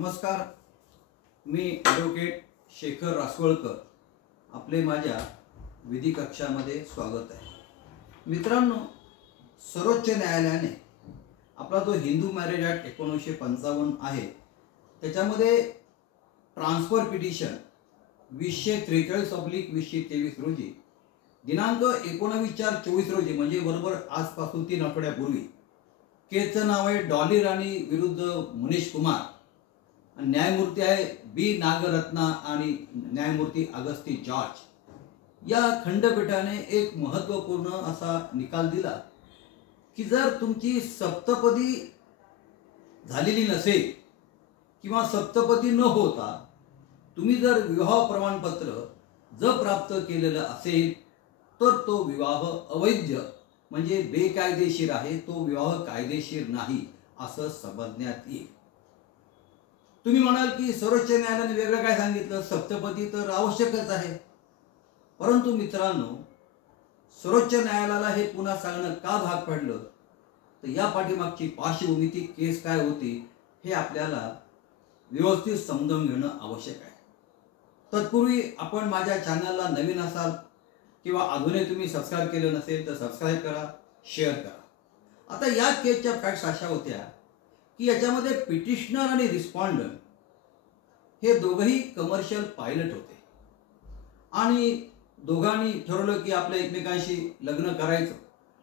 नमस्कार, मी ॲडव्होकेट शेखर रासवळकर आपले माझ्या विधी कक्षामध्ये स्वागत आहे। मित्रांनो, सर्वोच्च न्यायालयाने आपला जो हिंदू मॅरेज ॲक्ट 1955 आहे त्याच्यामध्ये ट्रान्सफर पिटिशन 2043/2023 रोजी दिनांक 19/4/24 रोजी म्हणजे बरोबर आजपासून 3 आठवड्यापूर्वी केसचं नाव आहे डॉली राणी विरुद्ध मनीष कुमार, न्यायमूर्ती आहे बी नागरत्ना आणि न्यायमूर्ती अगस्ती जॉर्ज या खंडपीठाने एक महत्त्वपूर्ण असा निकाल दिला की जर तुमची सप्तपदी झालेली नसेल किंवा सप्तपदी न होता तुम्ही जर विवाह प्रमाणपत्र जर प्राप्त केलेलं असेल तर तो विवाह अवैध म्हणजे बेकायदेशीर आहे, तो विवाह कायदेशीर नाही असं समजण्यात येईल। तुम्ही म्हणाल की सर्वोच्च न्यायालयाने वेगळं काय सांगितलं, सप्तपदी तर आवश्यकच आहे। परंतु मित्रांनो, सर्वोच्च न्यायालयाला हे पुन्हा सांगणं का भाग पडलं तर या पाठीमागची पार्श्वभूमी ती केस काय होती हे आपल्याला व्यवस्थित समजून घेणं आवश्यक आहे। तत्पूर्वी आपण माझ्या चॅनलला नवीन असाल किंवा अजूनही तुम्ही सबस्क्राईब केलं नसेल तर सबस्क्राईब करा, शेअर करा। आता या केसच्या फॅक्ट्स अशा होत्या की याच्यामध्ये पिटिशनर आणि रिस्पॉन्डंट हे दोघंही कमर्शियल पायलट होते आणि दोघांनी ठरवलं की आपल्या एकमेकांशी लग्न करायचं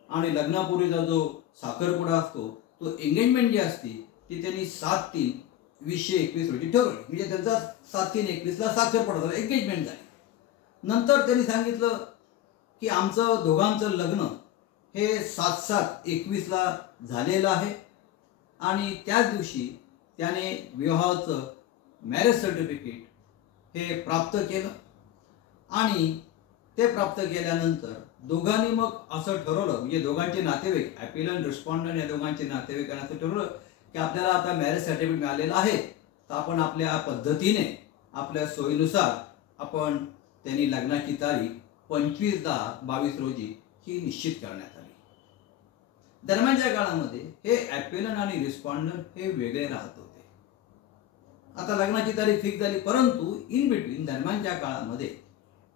आणि लग्नापूर्वीचा जो साखरपुडा असतो तो एंगेजमेंट जी असती ती त्यांनी 7/3/2021 रोजी ठरवली। म्हणजे त्यांचा 7/3/21ला साखरपुडा झाला, एंगेजमेंट झाली। नंतर त्यांनी सांगितलं की आमचं दोघांचं लग्न हे 7/7/21ला झालेलं आहे आणि त्याच दिवशी त्याने विवाहाचं मॅरेज सर्टिफिकेट हे प्राप्त केलं आणि ते प्राप्त केल्यानंतर दोघांनी मग असं ठरवलं, म्हणजे दोघांचे नातेवाईक ॲपिलंट रिस्पॉन्डंट या दोघांचे नातेवाईकांनी असं ठरवलं की आपल्याला आता मॅरेज सर्टिफिकेट मिळालेलं आहे तर आपण आपल्या पद्धतीने आपल्या सोयीनुसार आपण त्यांनी लग्नाची तारीख 25/10/22 रोजी ही निश्चित करण्यात आली। दरम्यानच्या काळामध्ये हे ॲपिलंट आणि रिस्पॉन्डंट हे वेगळे राहत होते। आता लग्नाची तारीख फिक्स झाली, परंतु इन बिटवीन दरम्यानच्या काळामध्ये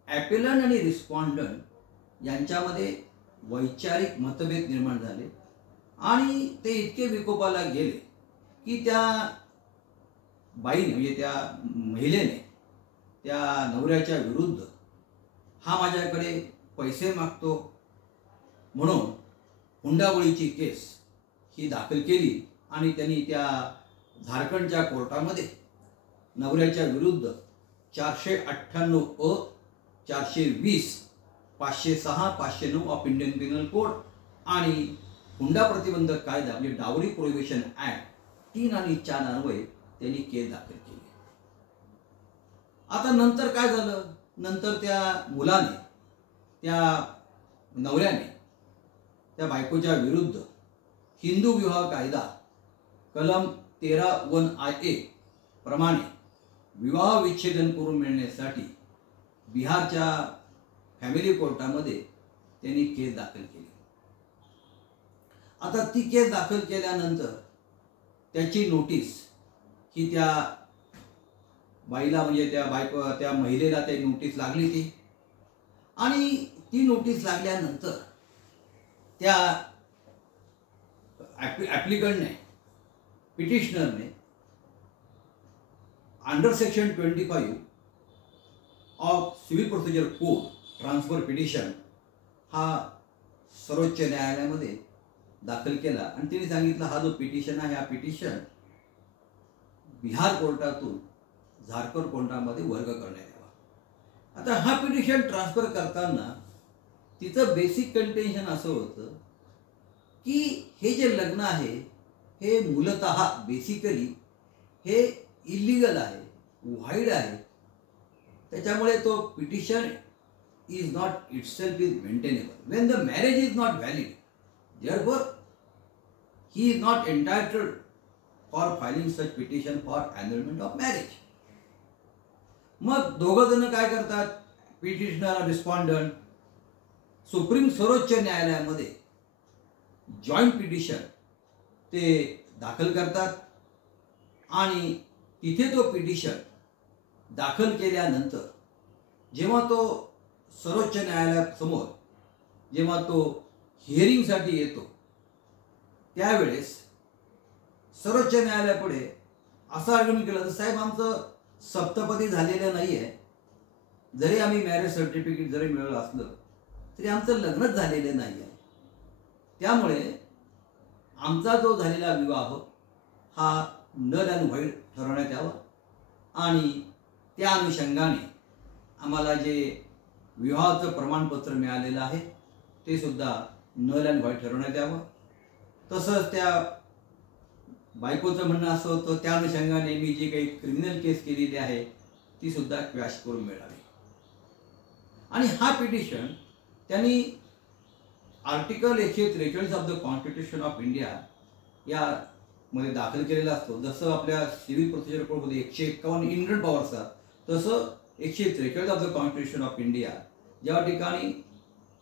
ॲपिलंट आणि रिस्पॉन्डंट यांच्यामध्ये वैचारिक मतभेद निर्माण झाले आणि ते इतके विकोपाला गेले की त्या बाईने म्हणजे त्या महिलेने त्या नवऱ्याच्या विरुद्ध हा माझ्याकडे पैसे मागतो म्हणून हुंडाबळीची केस ही दाखल केली आणि त्यांनी त्या झारखंडच्या कोर्टामध्ये नवऱ्याच्या विरुद्ध 498 420 506 509 ऑफ इंडियन पिनल कोड आणि हुंडा प्रतिबंधक कायदा म्हणजे डावरी प्रोहिबिशन ॲक्ट 3 आणि 4 अन्वये त्यांनी केस दाखल केली। आता नंतर काय झालं, नंतर त्या मुलाने त्या नवऱ्याने त्या बायकोच्या विरुद्ध हिंदू विवाह कायदा कलम 13(1)IA प्रमाणे विवाह विच्छेदन करून मिळण्यासाठी बिहारच्या फॅमिली कोर्टामध्ये त्यांनी केस दाखल केली। आता ती केस दाखल केल्यानंतर त्याची नोटीस ही त्या बाईला म्हणजे त्या महिलेला ते नोटीस लागली ती आणि ती नोटीस लागल्यानंतर त्या ॲप्लिकंटने पिटिशनरने under section 25 of civil procedure code transfer petition हा सर्वोच्च न्यायालयामध्ये दाखल केला आणि तिने सांगितलं हा जो पिटिशन आहे हा पिटिशन बिहार कोर्टातून झारखंड कोर्टामध्ये वर्ग करण्यात यावा। आता हा पिटिशन ट्रान्सफर करताना तिचं बेसिक कंटेन्शन असं होतं की हे जे लग्न आहे हे मूलतः बेसिकली हे इलिगल आहे, वाईड आहे, त्याच्यामुळे तो petition is not itself is maintainable when the marriage is not valid, therefore he is not entitled for filing such petition for annulment of marriage. मग दोघं जण काय करतात, पिटिशनर रिस्पॉन्डंट सुप्रीम सर्वोच्च न्यायालयामध्ये जॉईंट पिटिशन ते दाखल करतात आणि तिथे तो पिटिशन दाखल केल्यानंतर जेव्हा तो सर्वोच्च न्यायालयासमोर जेव्हा तो हिअरिंगसाठी येतो त्यावेळेस सर्वोच्च न्यायालयापुढे असं आर्ग्युमेंट केलं तर साहेब आमचं सप्तपदी झालेलं नाही आहे, जरी आम्ही मॅरेज सर्टिफिकेट जरी मिळवलं असलं तरी आमचं लग्नच झालेलं नाही आहे, त्यामुळे आमचा जो झालेला विवाह हा नल अँड व्हाईड ठरवण्यात यावा आणि त्या अनुषंगाने आम्हाला जे विवाहाचं प्रमाणपत्र मिळालेलं आहे ते सुद्धा नल अँड व्हाईड ठरवण्यात यावं. तसंच त्या बायकोचं म्हणणं असं होतं त्या अनुषंगाने मी जी काही क्रिमिनल केस केलेली आहे ती सुद्धा क्वॅश करून मिळावी. आणि हा पिटिशन त्यांनी article 143 of the constitution of India यामध्ये दाखल केलेला असतो. जसं आपल्या सिव्हिल प्रोसिजर कोडमध्ये 151 इनरंट पॉवर असतात, तसं 143 of the constitution of India ज्या ठिकाणी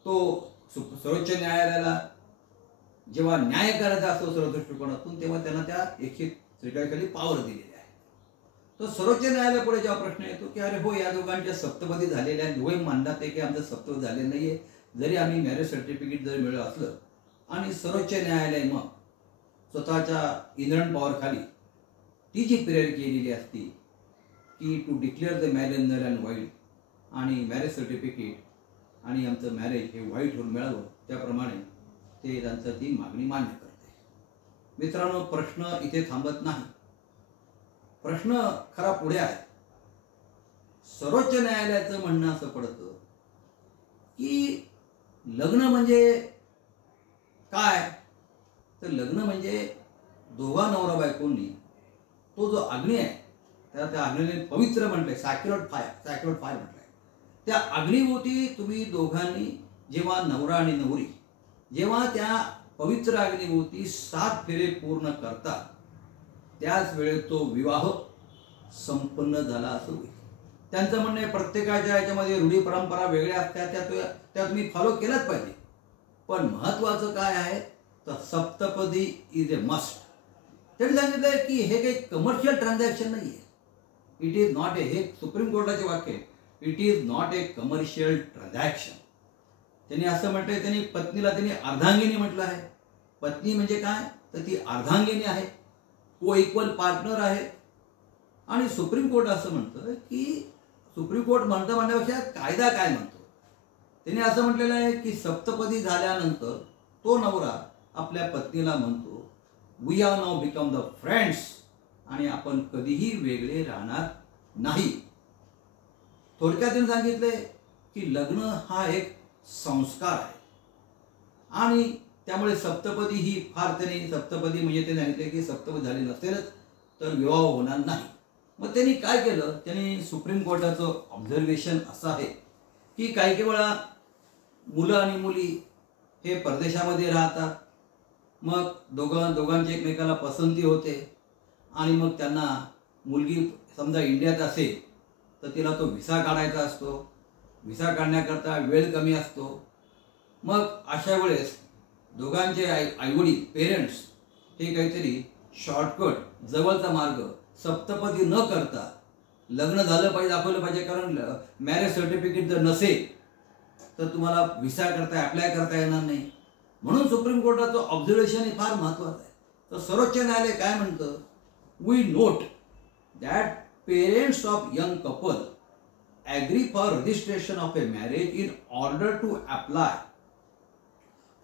तो सर्वोच्च न्यायालयाला जेव्हा न्याय करायचा असतो सर्व दृष्टिकोनातून तेव्हा त्यांना त्या 143 खाली पॉवर दिलेली आहे. तो सर्वोच्च न्यायालयापुढे जेव्हा प्रश्न येतो की अरे हो या दोघांच्या सप्तपदी झालेल्या आहेत, दोघे मानतात आहे की आमचं सप्तपदी झालेलं नाही आहे जरी आम्ही मॅरेज सर्टिफिकेट जरी मिळवलं असलं, आणि सर्वोच्च न्यायालय मग स्वतःच्या इनरंट पॉवर खाली ती जी प्रेयर केलेली असती की to declare the marriage null and void आणि मॅरेज सर्टिफिकेट आणि आमचं मॅरेज हे व्हाईट होऊन मिळावं, त्याप्रमाणे ते त्यांचं ती मागणी मान्य करते. मित्रांनो, प्रश्न इथे थांबत नाही. प्रश्न खरा पुढे आहे. सर्वोच्च न्यायालयाचं म्हणणं असं पडतं की लग्न म्हणजे काय, तर लग्न म्हणजे दोघा नवरा बायकोंनी तो जो अग्नी आहे त्या अग्नीने पवित्र म्हटलंय, सॅक्रेड फायर म्हटलंय, त्या अग्नीभोवती तुम्ही दोघांनी जेव्हा नवरा आणि नवरी जेव्हा त्या पवित्र अग्नीभोवती 7 फेरे पूर्ण करतात त्याच वेळेत तो विवाह संपन्न झाला असं होईल. त्यांचं म्हणणं आहे प्रत्येकाच्या याच्यामध्ये रूढी परंपरा वेगळ्या असतात, त्या तुम्ही फॉलो केलाच पाहिजे, पण महत्वाचं काय आहे तर सप्तपदी इज ए मस्ट. त्यांनी सांगितलंय की हे काही कमर्शियल ट्रान्झॅक्शन नाही आहे. इट इज नॉट ए, हे सुप्रीम कोर्टाचे वाक्य आहे, it is not a commercial transaction. त्यांनी असं म्हटलंय, त्यांनी पत्नीला त्यांनी अर्धांगिनी म्हटलं आहे. पत्नी म्हणजे काय तर ती अर्धांगिनी आहे, को इक्वल पार्टनर आहे. आणि सुप्रीम कोर्ट असं म्हणतं की सुप्रीम कोर्ट म्हणण्यापेक्षा कायदा काय म्हणतो, त्यांनी असं म्हटलेलं आहे की सप्तपदी झाल्यानंतर तो नवरा आपल्या पत्नीला म्हणतो we are now become the friends आणि आपण कधीही वेगळे राहणार नाही. थोडक्यात त्यांनी सांगितलंय की लग्न हा एक संस्कार आहे आणि त्यामुळे सप्तपदी ही फार, त्यांनी सप्तपदी म्हणजे ते सांगितले की सप्तपदी झाली नसेलच तर विवाह होणार नाही. मग त्यांनी काय केलं, त्यांनी सुप्रीम कोर्टाचं ऑब्झर्वेशन असं आहे की काही वेळा मुलं आणि मुली हे परदेशामध्ये राहतात, मग दोघांची एकमेकाला पसंती होते आणि मग त्यांना मुलगी समजा इंडियात असेल तर तिला तो व्हिसा काढायचा असतो, व्हिसा काढण्याकरता वेळ कमी असतो. मग अशा वेळेस दोघांचे आईवडील पेरेंट्स हे काहीतरी शॉर्टकट जवळचा मार्ग सप्तपदी न करता लग्न झालं पाहिजे दाखवलं पाहिजे, कारण मॅरेज सर्टिफिकेट जर नसेल तर तुम्हाला व्हिसा करता अप्लाय करता येणार नाही. म्हणून सुप्रीम कोर्टाचं ऑब्झर्वेशन हे फार महत्त्वाचं आहे. तर सर्वोच्च न्यायालय काय म्हणतं, we note that parents of young couple agree for registration of a marriage in order to apply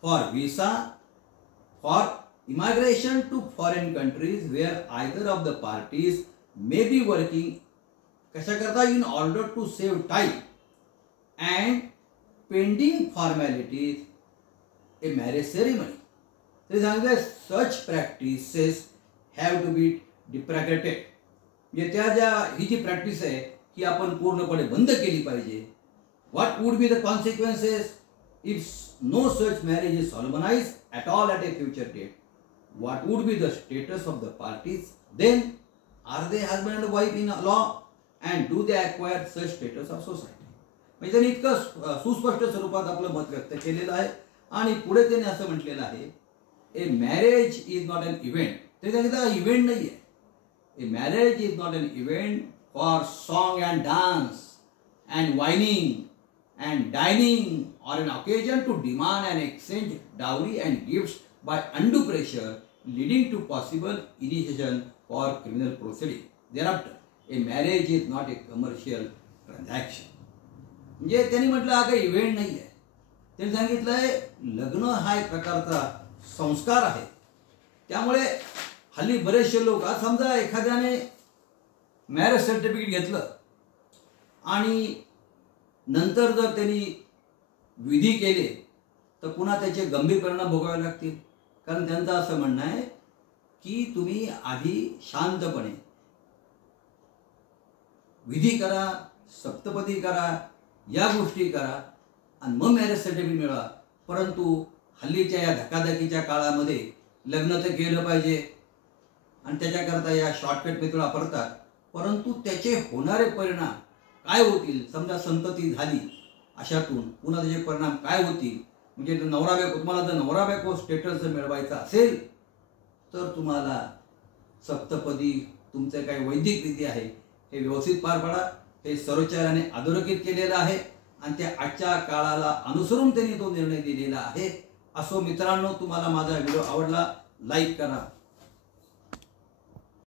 for visa for immigration to foreign countries where either of the parties may be working कशा करता in order to save time and pending formalities a marriage ceremony. They say such practices have to be deprecated. म्हणजे त्या ही जी practice आहे की आपण पूर्णपणे बंद केली पाहिजे. What would be the consequences if no such marriage is solemnised at all at a future date? What would be the status of the parties then? Are they husband and wife in law and do they acquire such status of society? म्हणजे त्यांनी इतकं सुस्पष्ट स्वरूपात आपलं मत व्यक्त केलेलं आहे. आणि पुढे त्यांनी असं म्हटलेलं आहे a marriage is not an event. ते सांगितलं इव्हेंट नाही आहे, A marriage is not an event for song and dance and whining and dining, or an occasion to demand and exchange dowry and gifts by undue pressure, leading to possible initiation for criminal proceeding. Thereafter, a marriage is not a commercial transaction. म्हणजे त्यांनी म्हटलं हा काही event नाही आहे. त्यांनी सांगितलंय लग्न हा एक प्रकारचा संस्कार आहे. त्यामुळे हल्ली बरेचसे लोक, आज समजा एखाद्याने मॅरेज सर्टिफिकेट घेतलं आणि नंतर जर त्यांनी विधी केले तर पुन्हा त्याचे गंभीर परिणाम भोगावे लागतील. कारण त्यांचं असं म्हणणं आहे की तुम्ही आधी शांतपणे विधी करा, सप्तपदी करा, या गोष्टी करा आणि मग मॅरेज सर्टिफिकेट मिळवा. परंतु हल्लीच्या या धकाधकीच्या काळामध्ये लग्न तर केलं पाहिजे आणि त्याच्याकरता या शॉर्टकट मेथड वापरतात. परंतु त्याचे होणारे परिणाम काय होतील, समजा संतती झाली अशातून पुन्हा त्याचे परिणाम काय होतील, म्हणजे नवरा बायको, तुम्हाला जर नवरा बायको स्टेटस जर मिळवायचा असेल तर तुम्हाला सप्तपदी, तुमचे काही वैदिक विधी आहे हे व्यवस्थित पार पाडा. हे सर्वोच्चाराने अधोरेखित केलेलं आहे आणि त्या आजच्या काळाला अनुसरून त्यांनी तो निर्णय दिलेला आहे. असो मित्रांनो, तुम्हाला माझा व्हिडिओ आवडला, लाईक करा.